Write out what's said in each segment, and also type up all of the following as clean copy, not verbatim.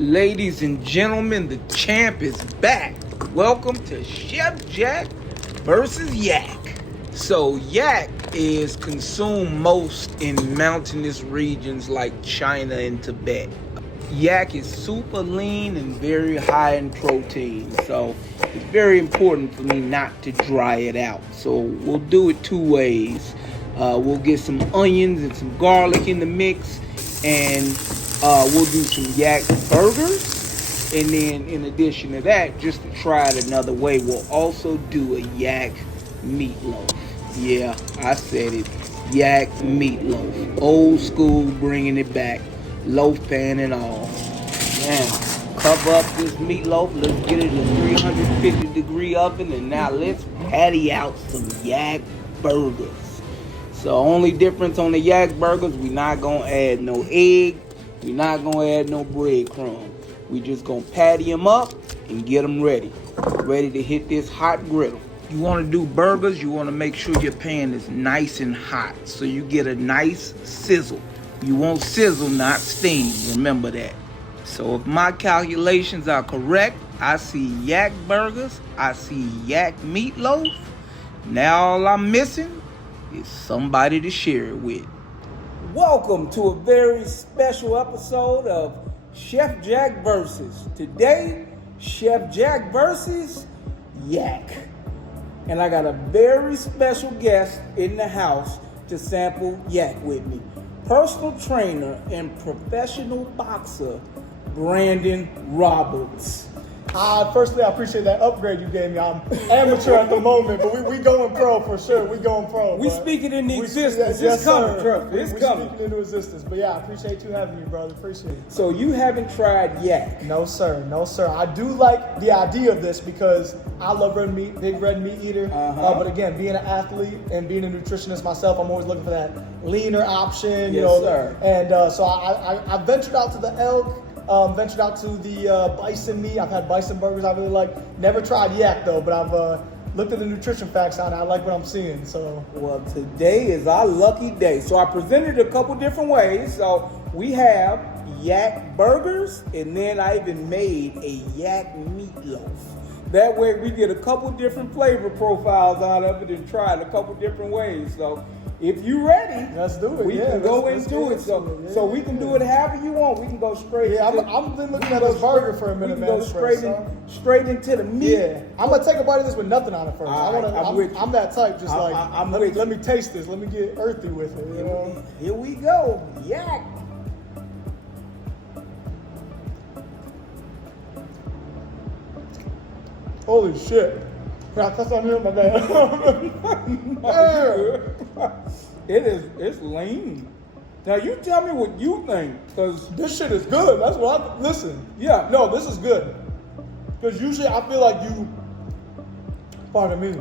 Ladies and gentlemen, the champ is back. Welcome to Chef Jack versus Yak. So yak is consumed most in mountainous regions like China and Tibet. Yak is super lean and very high in protein. So it's very important for me not to dry it out. So we'll do it two ways. We'll get some onions and some garlic in the mix, and we'll do some yak burgers. And then in addition to that, just to try it another way, we'll also do a yak meatloaf. Yeah, I said it. Yak meatloaf. Old school, bringing it back. Loaf pan and all. Now, cover up this meatloaf. Let's get it in a 350 degree oven. And now let's patty out some yak burgers. So only difference on the yak burgers, we're not going to add no egg. We're not going to add no breadcrumbs. We just going to patty them up and get them ready. Ready to hit this hot griddle. You want to do burgers, you want to make sure your pan is nice and hot so you get a nice sizzle. You want sizzle, not steam. Remember that. So if my calculations are correct, I see yak burgers, I see yak meatloaf. Now all I'm missing is somebody to share it with. Welcome to a very special episode of Chef Jack versus. Today, Chef Jack versus Yak. And I got a very special guest in the house to sample yak with me. Personal trainer and professional boxer, Brandon Roberts. Firstly, I appreciate that upgrade you gave me. I'm amateur at the moment, but we going pro for sure. We going pro. We speaking into existence. Yes, It's coming, sir. trust me. It's coming. Speaking into existence. But yeah, I appreciate you having me, brother. Appreciate it. So you haven't tried yak? No, sir. No, sir. I do like the idea of this because I love red meat, big red meat eater. But again, being an athlete and being a nutritionist myself, I'm always looking for that leaner option. Yes, sir. And so I ventured out to the elk. Ventured out to the bison meat. I've had bison burgers I really like. Never tried yak though, but I've looked at the nutrition facts on it. I like what I'm seeing. So, well, today is our lucky day. So I presented a couple different ways. So we have yak burgers, and then I even made a yak meatloaf. That way we get a couple different flavor profiles out of it and try it a couple different ways. So if you ready, let's do it. We can go into it. So we can do it however you want. We can go straight. Yeah, I've been looking at this burger for a minute, man. We can go straight into the meat. Yeah, I'm gonna take a bite of this with nothing on it first. I'm that type. Just let me taste this. Let me get earthy with it. You know? Here we go. Yak. Holy shit. That's on here, my bad. It's lean. Now you tell me what you think, cause this shit is good. That's what listen. Yeah. No, this is good. Cause usually I feel like pardon me,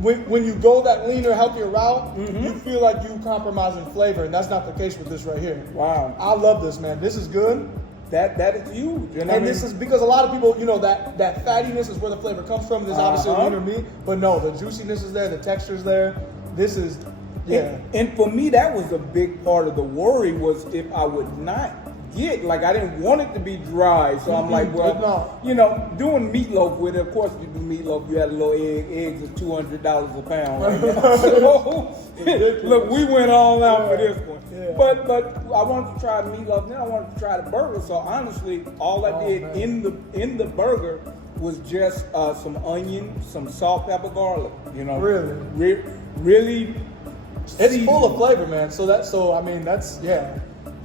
when you go that leaner, healthier route, you feel like you compromise in flavor, and that's not the case with this right here. Wow. I love this, man. This is good. That is huge. And this is because a lot of people, that fattiness is where the flavor comes from. There's obviously leaner meat, but no, the juiciness is there, the texture is there. This is, yeah. And for me, that was a big part of the worry was if I would not get, I didn't want it to be dry. So I'm like, well, doing meatloaf with it, of course, you do meatloaf, you had a little eggs is $200 a pound. Right now. So, look, we went all out for this one. Yeah. But I wanted to try the meatloaf, then I wanted to try the burger. So honestly, all I did in the burger was just some onion, some salt, pepper, garlic. Really. It's full of flavor, man.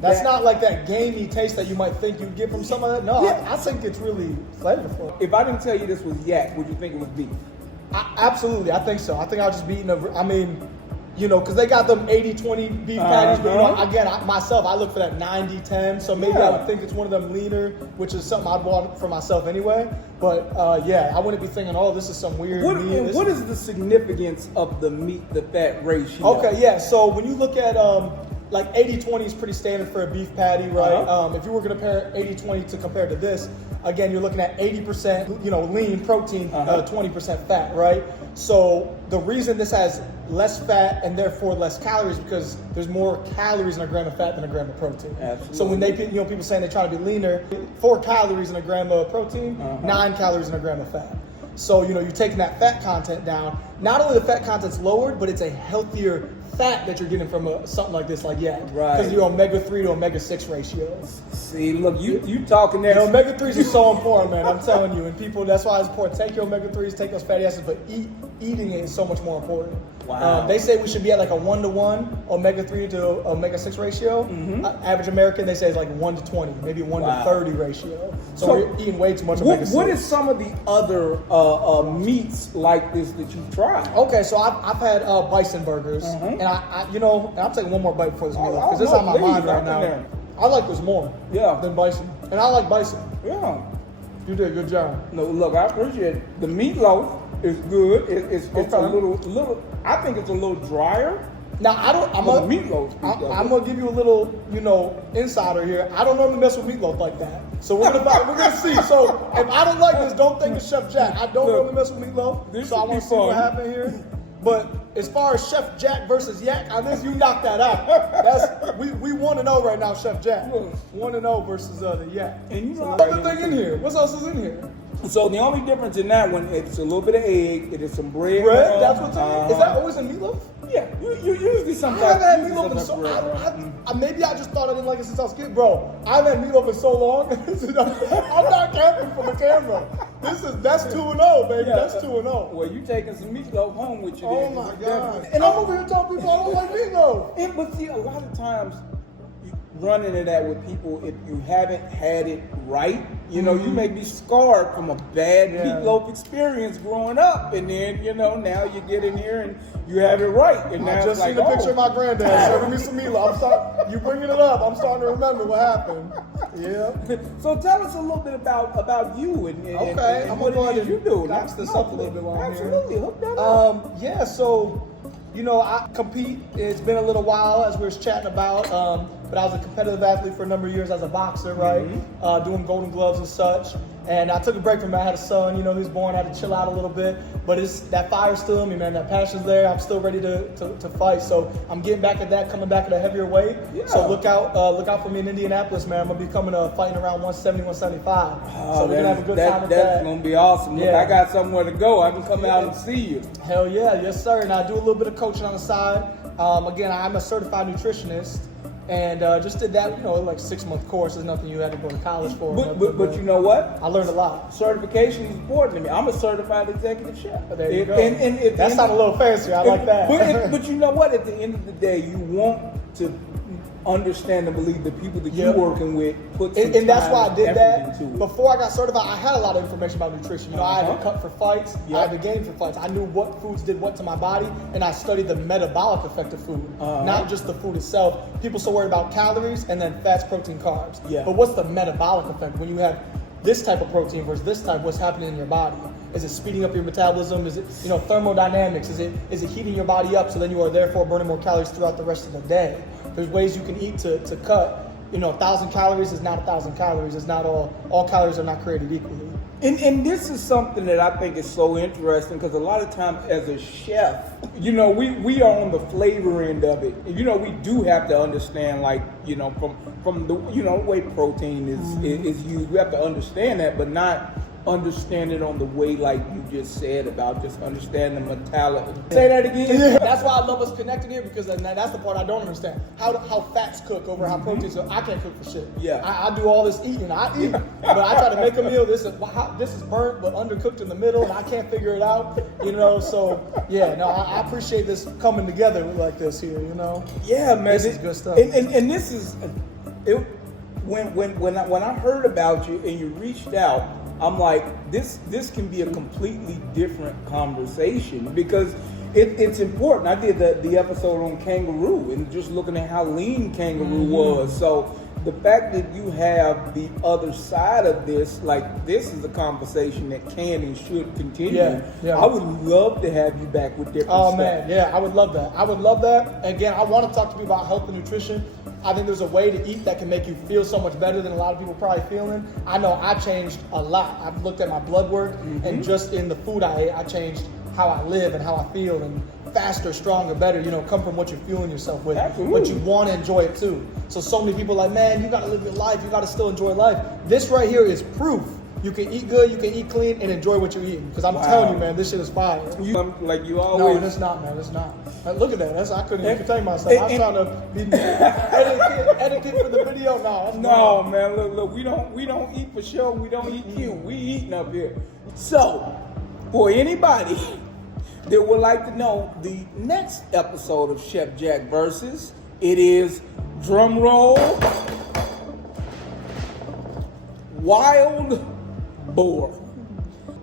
That's not like that gamey taste that you might think you'd get from some of that. No, I think it's really flavorful. If I didn't tell you this was yak, would you think it was beef? Absolutely, I think so. I think I was just beating because they got them 80-20 beef patties, but again, I look for that 90-10, so maybe I would think it's one of them leaner, which is something I'd want for myself anyway. But I wouldn't be thinking, this is some weird meat. What is the significance of the meat to fat ratio? Okay, yeah, so when you look at 80-20 is pretty standard for a beef patty, right? If you were going to compare 80-20 to compare to this, again, you're looking at 80% lean protein, 20% fat, right? So the reason this has less fat and therefore less calories because there's more calories in a gram of fat than a gram of protein. Absolutely. So when people saying they try to be leaner, 4 calories in a gram of protein, 9 calories in a gram of fat. So, you're taking that fat content down. Not only the fat content's lowered, but it's a healthier fat that you're getting from something like this, like yak. Right. Because your omega-3 to omega-6 ratios. See, look, you talking that. Omega-3s are so important, man. I'm telling you. And people, that's why it's important. Take your omega-3s, take those fatty acids, but eating it is so much more important. Wow. They say we should be at like a 1-to-1 omega-3 to omega-6 ratio. Average American, they say is like 1-to-20, maybe 1-to-30 ratio. So we're eating way too much omega-6. What is some of the other meats like this that you've tried? Okay, so I've had bison burgers, and and I'm taking one more bite before this meal because this is on my mind right now. I like this more than bison, and I like bison. Yeah. You did a good job. No, look, I appreciate it. The meatloaf is good. It's a little. I think it's a little drier. Now I'm gonna give you a little, insider here. I don't normally mess with meatloaf like that, so we're gonna see. So if I don't like this, don't think it's Chef Jack. I don't normally mess with meatloaf, so I want to see what happened here. But as far as Chef Jack versus Yak, on this, you knocked that out. That's we 1-0 right now, Chef Jack. 1-0 versus the Yak. And everything in here. What else is in here? So the only difference in that one, it's a little bit of egg, it is some bread. Bread? That's what's in it? Is that always in meatloaf? Yeah, you usually sometimes. I haven't had meatloaf in so maybe I just thought I didn't like it since I was a kid. Bro, I've had meatloaf in so long. I'm not camping from the camera. That's 2-0, baby. Yeah. That's 2-0. Well, you taking some meatloaf home with you Oh then. my God. And I'm over here telling people I don't like meatloaf. But see, a lot of times you run into that with people if you haven't had it right. You may be scarred from a bad meatloaf experience growing up, and then now you get in here and you have it right. And now I just seen a picture of my granddad serving me some meatloaf. You bringing it up? I'm starting to remember what happened. Yeah. So tell us a little bit about you and I'm what gonna it is you do. Box this up a little bit while I'm here. Absolutely, hook that up. Yeah. So, I compete. It's been a little while, as we were chatting about. But I was a competitive athlete for a number of years as a boxer, right? Doing Golden Gloves and such. And I took a break from it. I had a son, he was born. I had to chill out a little bit. But that fire's still in me, man. That passion's there. I'm still ready to fight. So I'm getting back at that, coming back at a heavier weight. Yeah. So look out for me in Indianapolis, man. I'm gonna be coming fighting around 170, 175. So we're gonna have a good time with that. That's gonna be awesome. Look, I got somewhere to go. I can come out and see you. Hell yeah, yes sir. And I do a little bit of coaching on the side. Again, I'm a certified nutritionist. And just did that, like 6-month course. There's nothing you had to go to college for. But you know what? I learned a lot. Certification is important to me. I'm a certified executive chef. There you go. That sounded a little fancy. I like that. But you know what? At the end of the day, you want to understand and believe the people that you're working with put some and that's why I did that. Into it. Before I got certified, I had a lot of information about nutrition. I had to cut for fights. I had to gain for fights. I knew what foods did what to my body, and I studied the metabolic effect of food, not just the food itself. People so worried about calories and then fats, protein, carbs. Yeah. But what's the metabolic effect when you have this type of protein versus this type? What's happening in your body? Is it speeding up your metabolism? Is it thermodynamics? Is it heating your body up so then you are therefore burning more calories throughout the rest of the day? There's ways you can eat to cut. 1,000 calories is not 1,000 calories. It's not all calories are not created equally. And this is something that I think is so interesting because a lot of times as a chef, we are on the flavor end of it. We do have to understand, from the way protein is used. We have to understand that, but not understand it on the way like you just said about just understanding the metallic. Say that again. Yeah. That's why I love us connecting here because that's the part I don't understand. How fats cook over how proteins cook. I can't cook for shit. Yeah. I do all this eating. I eat, but I try to make a meal. This is burnt but undercooked in the middle, and I can't figure it out. So yeah. No, I appreciate this coming together like this here. Yeah, man. This is good stuff. And this is it. When I heard about you and you reached out, I'm like, this can be a completely different conversation because it's important. I did the episode on kangaroo and just looking at how lean kangaroo was. So the fact that you have the other side of this, this is a conversation that can and should continue. Yeah. I would love to have you back with different stuff. Man, yeah, I would love that. Again, I want to talk to people about health and nutrition. I think there's a way to eat that can make you feel so much better than a lot of people probably feeling. I know I changed a lot. I've looked at my blood work, and just in the food I ate, I changed how I live and how I feel, and faster, stronger, better, you know, come from what you're fueling yourself with. Absolutely. But you want to enjoy it too. So many people are like, man, you got to live your life. You got to still enjoy life. This right here is proof. You can eat good, you can eat clean, and enjoy what you're eating. Because I'm telling you, man, this shit is fire. Like you No, always. it's not, man. It's not. Look at that. I couldn't even contain myself. I was trying to be etiquette for the video. No, man. Look. We don't eat for show. We don't eat cute. We eating up here. So, for anybody that would like to know the next episode of Chef Jack Versus, it is drum roll, wild boar.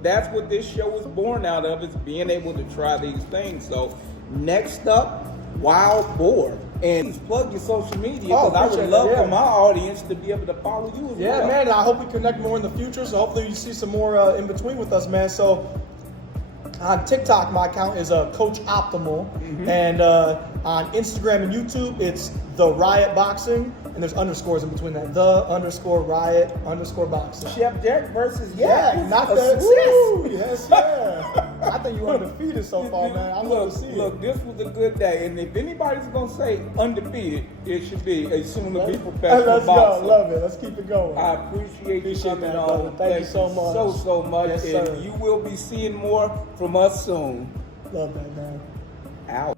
That's what this show is born out of, is being able to try these things. So next up, wild boar. And plug your social media, because I would love for my audience to be able to follow you as well. Yeah, man. I hope we connect more in the future. So hopefully you see some more in between with us, man. So on TikTok, my account is Coach Optimal, and on Instagram and YouTube, it's The Riot Boxing, and there's underscores in between that. The_Riot_Boxing. Chef Jack versus Yeah, not a that. success. Woo, yes, yeah. I think you undefeated so far, man. I love to see it. Look, this was a good day, and if anybody's gonna say undefeated, it should be a soon to be professional Let's boxer. go. Love it. Let's keep it going. I appreciate you coming that, on. brother. Thank you so much. So much. Yes, and sir. you will be seeing more from us soon. Love that, man. Out.